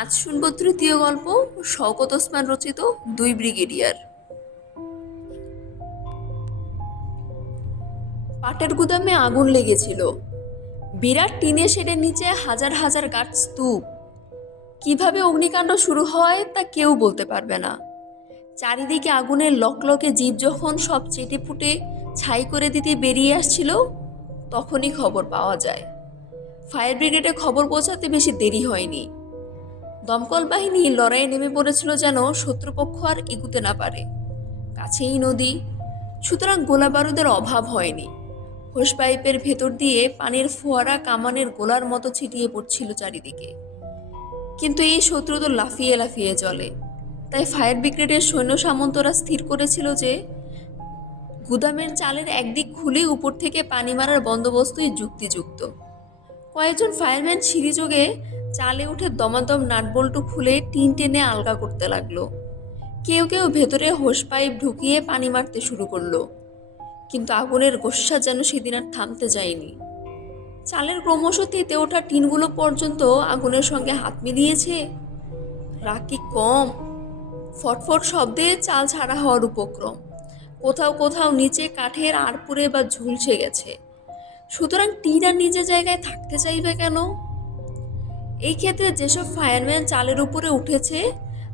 আজ শুনব তৃতীয় গল্প, শওকত ওসমান রচিত দুই ব্রিগেডিয়ার। পাটের গুদামে আগুন লেগেছিল। বিরাট টিনের শেডের নিচে হাজার হাজার গাছ স্তূপ। কীভাবে অগ্নিকাণ্ড শুরু হয় তা কেউ বলতে পারবে না। চারিদিকে আগুনের লকলকে জীব যখন সব চেটে ফুটে ছাই করে দিতে বেরিয়ে আসছিল, তখনই খবর পাওয়া যায়। ফায়ার ব্রিগেডে খবর পৌঁছাতে বেশি দেরি হয়নি। দমকল বাহিনী লড়াইয়ে নেমে পড়েছিল যেন শত্রুপক্ষ আর এগুতে না পারে। কাছেই নদী। সুতরাং গোলা বারুদের অভাব হয়নি। হোস পাইপের ভেতর দিয়ে পানির ফোয়ারা কামানের গোলার মতো ছিটিয়ে পড়ছিল চারিদিকে। কিন্তু এই শত্রু তো লাফিয়ে লাফিয়ে চলে তাই ফায়ার ব্রিগেডের সৈন্য সামন্তরা স্থির করেছিল যে, গুদামের চালের একদিক খুলে উপর থেকে পানি মারার বন্দোবস্তই যুক্তিযুক্ত। কয়েকজন ফায়ারম্যান সিঁড়িযোগে চালে উঠে দমাদম নাটবল্টু খুলে টিন টেনে আলগা করতে লাগল। কেউ কেউ ভেতরে হোস পাইপ ঢুকিয়ে পানি মারতে শুরু করল। কিন্তু আগুনের গোস্বা যেন সেদিন আর থামতে যায়নি। চালের ক্রমশ তেতে ওঠা টিনগুলো পর্যন্ত আগুনের সঙ্গে হাত মিলিয়েছে। রাগ কি কম? ফটফট শব্দে চাল ছাড়া হওয়ার উপক্রম। কোথাও কোথাও নিচে কাঠের আড়পুরে বা ঝুলসে গেছে। সুতরাং টিন আর নিজের জায়গায় থাকতে চাইবে কেন? এই ক্ষেত্রে যেসব ফায়ারম্যান চালের উপরে উঠেছে,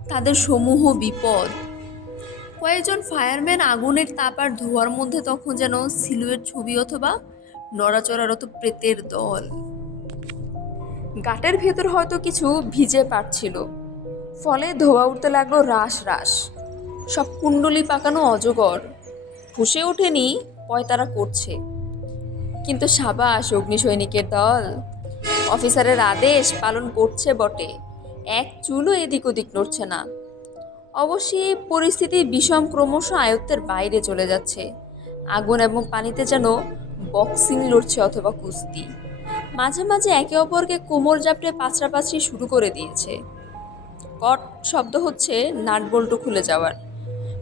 তাদের সমূহ বিপদ। কয়েকজন ফায়ারম্যান আগুনের তাপ আর ধোয়ার মধ্যে তখন যেন সিলুয়ের ছবি অথবা নড়াচড়ারত প্রেতের দল। গাটের ভেতর হয়তো কিছু ভিজে পাচ্ছিল ফলে ধোয়া উঠতে লাগল রাস রাস সব কুণ্ডলি পাকানো অজগর। ফুসে ওঠেনি পয়তারা করছে। কিন্তু সাবাস, অগ্নিসৈনিকের দল। অফিসারের আদেশ পালন করছে বটে। এক চুলও এদিক ওদিক নড়ছে না। অবশ্যই পরিস্থিতি বিষম ক্রমশ আয়ত্তের বাইরে চলে যাচ্ছে। আগুন এবং পানিতে যেন বক্সিং লড়ছে অথবা কুস্তি। মাঝে মাঝে একে অপরকে কোমর জাপটে পাচড়া পাচড়ি শুরু করে দিয়েছে। কট শব্দ হচ্ছে নাটবল্টু খুলে যাওয়ার।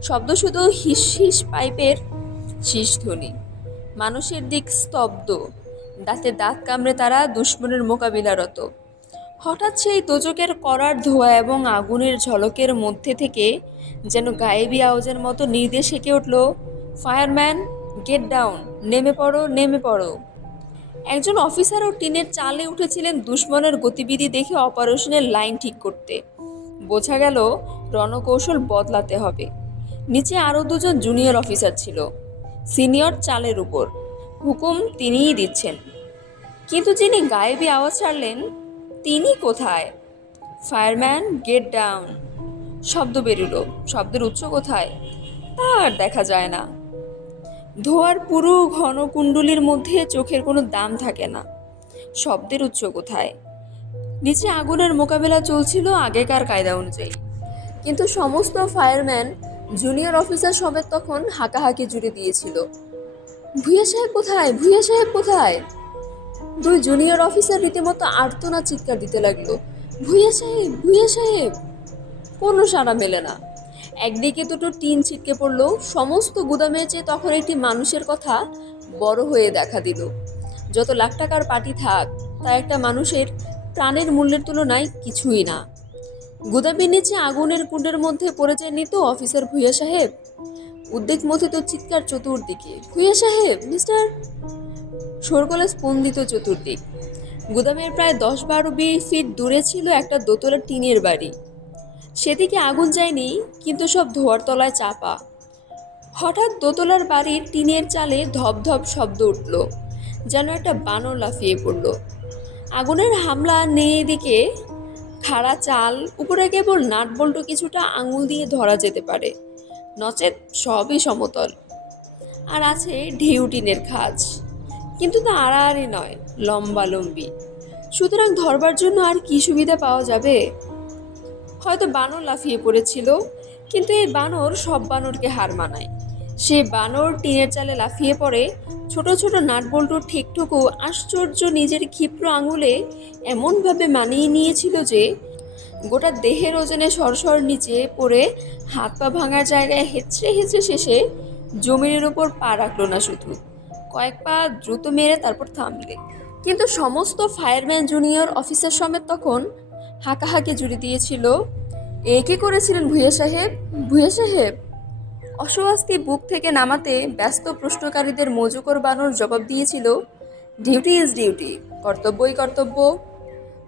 শব্দ শুধু হিস হিস পাইপের শীষ ধ্বনি। মানুষের দিক স্তব্ধ। দাঁতে দাঁত কামড়ে তারা দুশ্মনের মোকাবিলারত। হঠাৎ সেই দোজকের করার ধোয়া এবং আগুনের ঝলকের মধ্যে থেকে যেন গায়েবি আওয়াজের মতো নির্দেশ এঁকে উঠল, ফায়ারম্যান, গেট ডাউন, নেমে পড়ো নেমে পড়ো। একজন অফিসারও টিনের চালে উঠেছিলেন দুশ্মনের গতিবিধি দেখে অপারেশনের লাইন ঠিক করতে। বোঝা গেল, রণকৌশল বদলাতে হবে। নিচে আরও দুজন জুনিয়র অফিসার ছিল, সিনিয়র চালের উপর। হুকুম তিনিই দিচ্ছেন। কিন্তু যিনি গায়েবি আওয়াজ ছাড়লেন, তিনি কোথায়? ফায়ারম্যান গেট ডাউন শব্দ বেরুলো। শব্দের উৎস কোথায়? আর দেখা যায় না। ধোয়ার পুরো ঘন কুণ্ডুলির মধ্যে চোখের কোনো দাম থাকে না। শব্দের উৎস কোথায়? নিচে আগুনের মোকাবেলা চলছিল আগেকার কায়দা অনুযায়ী। কিন্তু সমস্ত ফায়ারম্যান, জুনিয়র অফিসার সমেত তখন হাঁকাহাঁকি জুড়ে দিয়েছিল। ভুইয়া সাহেব কোথায়? ভুইয়া সাহেব কোথায়? দুই জুনিয়র অফিসার রীতিমতো আর্তনা চিৎকার দিতে লাগল। ভুইয়া সাহেব ভুইয়া সাহেব! কোনো সাড়া মেলে না। একদিকে দুটো টিন ছিটকে পড়ল, সমস্ত গুদামের চেয়ে তখন একটি মানুষের কথা বড় হয়ে দেখা দিল। যত লাখ টাকার পার্টি থাক, তা একটা মানুষের প্রাণের মূল্যের তুলনায় কিছুই না। গুদামের নিচে আগুনের কুণ্ডের মধ্যে পড়ে যায়নি তো অফিসার ভুইয়া সাহেব উদ্বেগ মথিত চিৎকার চতুর্দিকে। ভুইয়া সাহেব, মিস্টার শোরগোলে স্পন্দিত চতুর্দিক। গুদামের প্রায় দশ বারো বিশ ফিট দূরে ছিল একটা দোতলা টিনের বাড়ি। সেদিকে আগুন যায়নি, কিন্তু সব ধোয়ার তলায় চাপা। হঠাৎ দোতলার বাড়ির টিনের চালে ধপধপ শব্দ উঠল, যেন একটা বানর লাফিয়ে পড়ল। আগুনের হামলা নেই এদিকে, খাড়া চাল, উপরে কেবল নাট বল্টু কিছুটা আঙুল দিয়ে ধরা যেতে পারে। নচেত সবই সমতল। আর আছে ঢেউ টিনের খাজ। কিন্তু তা আড়াআড়ি নয়, লম্বালম্বি। সুতরাং ধরবার জন্য আর কি সুবিধা পাওয়া যাবে? হয়তো বানর লাফিয়ে পড়েছিল, কিন্তু এই বানর সব বানরকে হার মানায়। সে বানর টিনের চালে লাফিয়ে পড়ে, ছোট ছোট নাটবল্টুর ঠেকঠুকু আশ্চর্য নিজের ক্ষিপ্র আঙুলে এমনভাবে মানিয়ে নিয়েছিল যে গোটা দেহের ওজনে সরসর নিচে পড়ে হাত পা ভাঙার জায়গায় হেঁচড়ে হেঁচড়ে শেষে জমিনের ওপর পা রাখল না শুধু। কয়েক পা দ্রুত মেরে তারপর থামলে। কিন্তু সমস্ত ফায়ারম্যান জুনিয়র অফিসার সমেত তখন হাঁকাহাঁকি জুড়ে দিয়েছিল। এ কে করেছিলেন ভুইয়া সাহেব? ভুইয়া সাহেব, অস্বস্তি বুক থেকে নামাতে ব্যস্ত প্রশ্নকারীদের মজুকর বানোর জবাব দিয়েছিল, ডিউটি ইজ ডিউটি, কর্তব্যই কর্তব্য।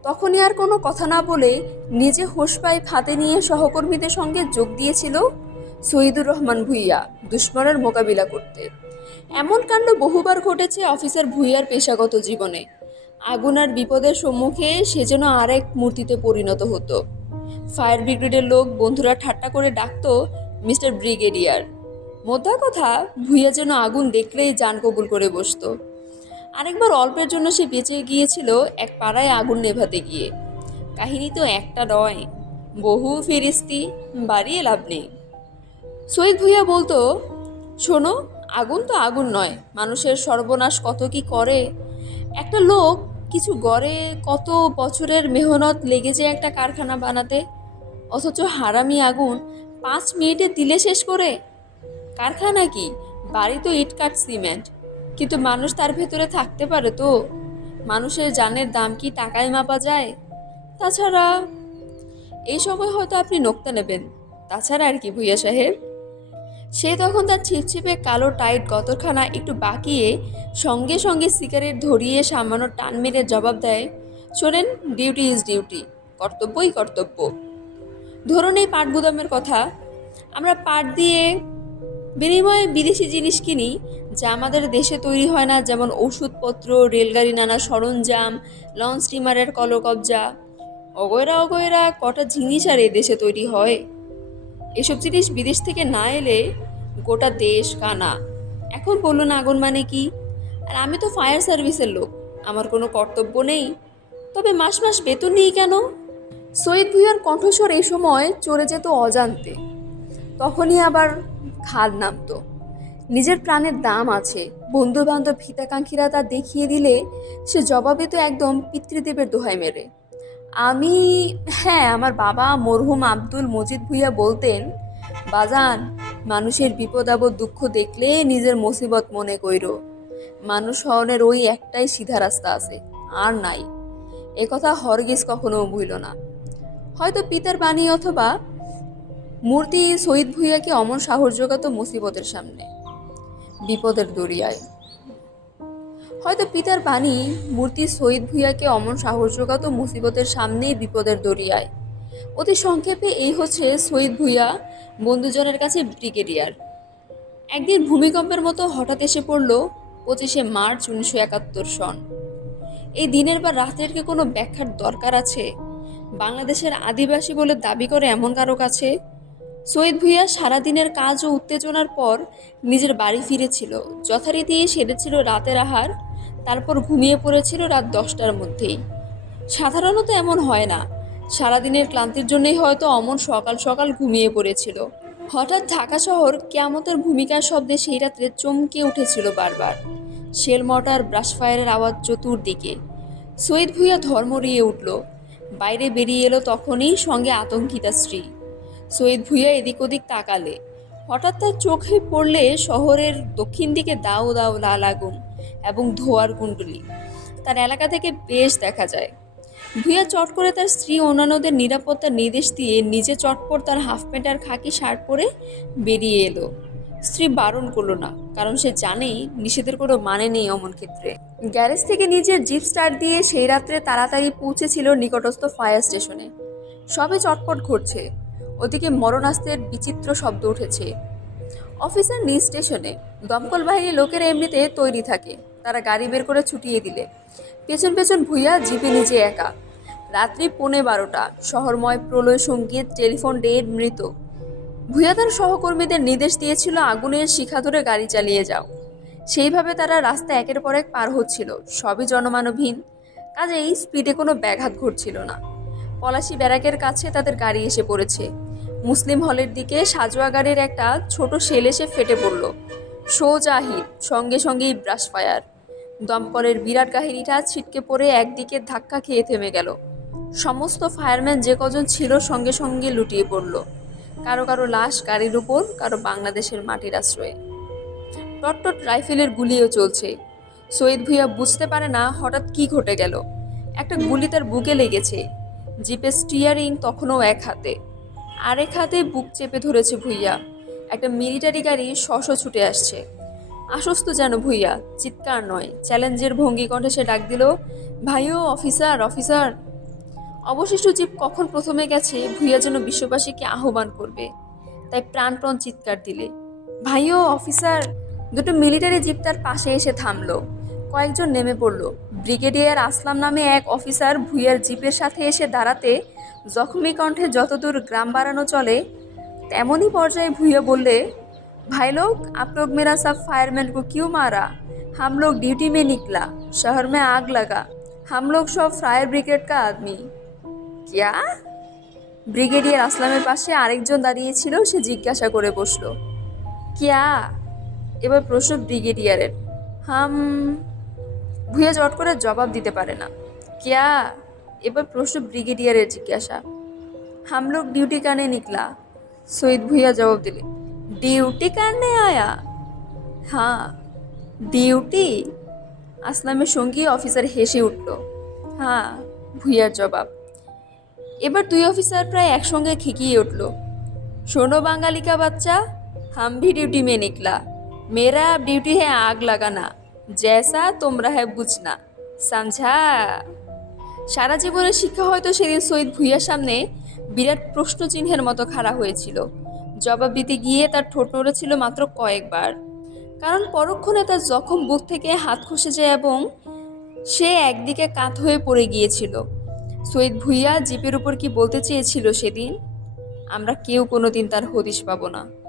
তখনই আর কোনো কথা না বলে নিজে হোস পাইপ হাতে নিয়ে সহকর্মীদের সঙ্গে যোগ দিয়েছিল শহীদুর রহমান ভুইয়া দুশ্মনের মোকাবিলা করতে। এমন কাণ্ড বহুবার ঘটেছে অফিসার ভুইয়ার পেশাগত জীবনে। আগুন আর বিপদের সম্মুখে সে যেন আরেক মূর্তিতে পরিণত হতো। ফায়ার ব্রিগেডের লোক বন্ধুরা ঠাট্টা করে ডাকতো মিস্টার ব্রিগেডিয়ার। মোদ্দা কথা, ভুইয়া যেন আগুন দেখলেই যান কবুল করে বসতো। আরেকবার অল্পের জন্য সে বেঁচে গিয়েছিল এক পাড়ায় আগুন নেভাতে গিয়ে। কাহিনী তো একটা নয়, বহু ফিরিস্তি, বাড়িয়ে লাভ নেই। সৈয়দ ভুইয়া বলতো, শোনো, আগুন তো আগুন নয়, মানুষের সর্বনাশ কত কি করে? একটা লোক কিছু গড়ে কত বছরের মেহনত লেগে যায় একটা কারখানা বানাতে? অথচ হারামি আগুন পাঁচ মিনিটে দিলে শেষ করে? কারখানা কি? বাড়ি তো ইট কাঠ সিমেন্ট। কিন্তু মানুষ তার ভেতরে থাকতে পারে তো। মানুষের জানের দাম কি টাকায় মাপা যায়? তাছাড়া এই সময় হয়তো আপনি নোক্তা নেবেন। তাছাড়া আর কি ভুইয়া সাহেব? সে তখন তার ছিপছিপে কালো টাইট গতরখানা একটু বাকিয়ে সঙ্গে সঙ্গে সিগারেট ধরিয়ে সামান্য টান মেরে জবাব দেয়, শোনেন, ডিউটি ইজ ডিউটি, কর্তব্যই কর্তব্য। ধরুন এই পাট গুদামের কথা, আমরা পাট দিয়ে বিনিময়ে বিদেশি জিনিস কিনি, যা আমাদের দেশে তৈরি হয় না, যেমন ওষুধপত্র, রেলগাড়ি, নানা সরঞ্জাম লঞ্চ স্টিমারের কলকবজা। অগয়রা অগয়রা কটা জিনিস আর দেশে তৈরি হয়। এসব জিনিস বিদেশ থেকে না এলে গোটা দেশ কানা। এখন বলল না আগুন মানে কি? আর আমি তো ফায়ার সার্ভিসের লোক, আমার কোনো কর্তব্য নেই। তবে মাস মাস বেতন নেই কেন? সৈয়দ ভুইয়ার কণ্ঠস্বর এই সময় চলে যেত অজান্তে। তখনই আবার খাদ নামতো। নিজের প্রাণের দাম আছে। বন্ধু বান্ধব হিতাকাঙ্ক্ষীরা তা দেখিয়ে দিলে সে জবাবে তো একদম পিতৃদেবের দোহাই মেরে। আমি হ্যাঁ আমার বাবা মরহুম আব্দুল মজিদ ভুইয়া বলতেন, বাজান, মানুষের বিপদ আপদ দুঃখ দেখলে নিজের মুসিবত মনে কইর। মানুষ হওয়ানের ওই একটাই সিধা রাস্তা আছে, আর নাই। একথা হরগিজ কখনো ভুইল না। হয়তো পিতার বাণী অথবা মূর্তি শহীদ ভুইয়াকে অমন সাহস যোগাতো মুসিবতের সামনে, বিপদের দরিয়ায়। হয়তো পিতার বাণী মূর্তি শহীদ ভুইয়াকে অমন সাহস যোগাতো মুসিবতের সামনেই বিপদের দরিয়ায়। অতি সংক্ষেপে এই হচ্ছে শহীদ ভুইয়া বন্ধুজনের কাছে ব্রিগেডিয়ার। একদিন ভূমিকম্পের মতো হঠাৎ এসে পড়ল পঁচিশে মার্চ উনিশশো একাত্তর সন। এই দিনের বা রাতের কি কোনো ব্যাখ্যার দরকার আছে? বাংলাদেশের আদিবাসী বলে দাবি করে এমন কারও কাছে? সৈয়দ ভুইয়া সারাদিনের কাজ ও উত্তেজনার পর নিজের বাড়ি ফিরেছিল। যথারীতি সেরেছিল রাতের আহার, তারপর ঘুমিয়ে পড়েছিল রাত দশটার মধ্যেই। সাধারণত এমন হয় না। সারাদিনের ক্লান্তির জন্যই হয়তো অমন সকাল সকাল ঘুমিয়ে পড়েছিল। হঠাৎ ঢাকা শহর কেয়ামতের ভূমিকার শব্দে সেই রাত্রে চমকে উঠেছিল বারবার। শেল মর্টার ব্রাশ ফায়ারের আওয়াজ চতুর্দিকে। সৈয়দ ভুইয়া ধর্মরিয়ে উঠল। বাইরে বেরিয়ে এলো তখনই সঙ্গে আতঙ্কিতা স্ত্রী। সৈয়দ ভুইয়া এদিক ওদিক তাকালে। হঠাৎ তার চোখে পড়লে শহরের দক্ষিণ দিকে দাও দাও লাল আগুন এবং ধোয়ার কুণ্ডলি তার এলাকা থেকে বেশ দেখা যায়। ভুইয়া চট করে তার স্ত্রী অন্যান্যদের নিরাপত্তার নির্দেশ দিয়ে নিজে চটপট তার হাফ প্যান্ট আর খাকি শার্ট পরে বেরিয়ে এলো। স্ত্রী বারণ করল না, কারণ সে জানেই নিষেধের কোনো মানে নেই অমন ক্ষেত্রে। গ্যারেজ থেকে নিজের জিপ স্টার্ট দিয়ে সেই রাত্রে তাড়াতাড়ি পৌঁছেছিল নিকটস্থ ফায়ার স্টেশনে। সবে চটপট ঘটছে। ওদিকে মরণাস্ত্রের বিচিত্র শব্দ উঠেছে। অফিসার নিজ স্টেশনে দমকল বাহিনীর লোকেরা এমনিতে তৈরি থাকে। তারা গাড়ি বের করে ছুটিয়ে দিলে। পেছন পেছন ভুইয়া জিপে নিজে একা। রাত্রি পৌনে বারোটা। শহরময় প্রলয় সংগীত, টেলিফোন ডেড মৃত। ভুইয়া তার সহকর্মীদের নির্দেশ দিয়েছিল, আগুনের শিখা ধরে গাড়ি চালিয়ে যাও। সেইভাবে তারা রাস্তা একের পর এক পার হচ্ছিল। সবই জনমানবহীন। কাজেই স্পিডে কোনো ব্যাঘাত ঘটছিল না। পলাশি ব্যারাকের কাছে তাদের গাড়ি এসে পড়েছে। মুসলিম হলের দিকে সাজোয়া গাড়ির একটা ছোট সেল এসে ফেটে পড়ল। সোজাহিদ সঙ্গে সঙ্গেই ব্রাশ ফায়ার। দমকলের বিরাট কাহিনীটা ছিটকে পড়ে একদিকে ধাক্কা খেয়ে থেমে গেল। সমস্ত ফায়ারম্যান যে কজন ছিল সঙ্গে সঙ্গে লুটিয়ে পড়ল। কারও কারও লাশ গাড়ির উপর, কারও বাংলাদেশের মাটির আশ্রয়ে। টটটট রাইফেলের গুলিও চলছে। সৈয়দ ভুইয়া বুঝতে পারে না হঠাৎ কি ঘটে গেল। একটা গুলি তার বুকে লেগেছে। জিপের স্টিয়ারিং তখনও এক হাতে। আরেক হাতে বুক চেপে ধরেছে ভুইয়া। একটা মিলিটারি গাড়ি শশ ছুটে আসছে। আশ্বস্ত যেন ভুইয়া, চিৎকার নয়, চ্যালেঞ্জের ভঙ্গি কণ্ঠে সে ডাক দিল, ভাইও, অফিসার অফিসার! অবশিষ্ট জীব কখন প্রথমে গেছে, ভুইয়া যেন বিশ্ববাসীকে আহ্বান করবে। তাই প্রাণপ্রাণ চিৎকার দিলে, ভাইও, অফিসার! দুটো মিলিটারি জিপ তার পাশে এসে থামলো। কয়েকজন নেমে পড়ল ব্রিগেডিয়ার আসলাম নামে এক অফিসার ভুইয়ার জিপের সাথে এসে দাঁড়াতে জখমি কণ্ঠে যতদূর গ্রাম বাড়ানো চলে তেমনই পর্যায়ে ভুইয়া বললে भाई लोग आप लोग मेरा सब फायरमैन को क्यों मारा हम लोग ड्यूटी में निकला शहर में आग लगा हम लोग सब फायर ब्रिगेड का आदमी क्या ব্রিগেডিয়ার আসলামের পাশে আরেকজন দাঁড়িয়েছিল সে জিজ্ঞাসা করে বসলো কিয়া এবার প্রশ্ন ব্রিগেডিয়ারের হাম ভুঁইয়া জট করে জবাব দিতে পারে না। কিয়া? এবার প্রশ্ন ব্রিগেডিয়ারের জিজ্ঞাসা। হামলোক ডিউটি কানে নিকলা। সৈদ ভুইয়া জবাব দিলে, ডিউটি কানে আয়া? হ্যাঁ ডিউটি? আসলামের সঙ্গী অফিসার হেসে উঠল হ্যাঁ ভুইয়ার জবাব। এবার দুই অফিসার প্রায় একসঙ্গে খিকিয়ে উঠল, শোনো বাঙালিকা বাচ্চা, হামভি ডিউটি মেয়ে নিকলা মেয়েরা ডিউটি হ্যাঁ আগ লাগানা। জ্যাসা তোমরা হ্যাঁ বুঝনা সামঝা সারা জীবনের শিক্ষা হয়তো সেদিন সৈয়দ ভুইয়ার সামনে বিরাট প্রশ্ন চিহ্নের মতো খাড়া হয়েছিল। জবাব দিতে গিয়ে তার ঠোঁট নড়েছিল মাত্র কয়েকবার। কারণ পরক্ষণে তার জখম বুক থেকে হাত খসে যায় এবং সে একদিকে কাত হয়ে পড়ে গিয়েছিল। সৈয়দ ভুইয়া জিপের উপর কি বলতে চেয়েছিল সেদিন? আমরা কেউ কোনো দিন তার হদিশ পাবো না।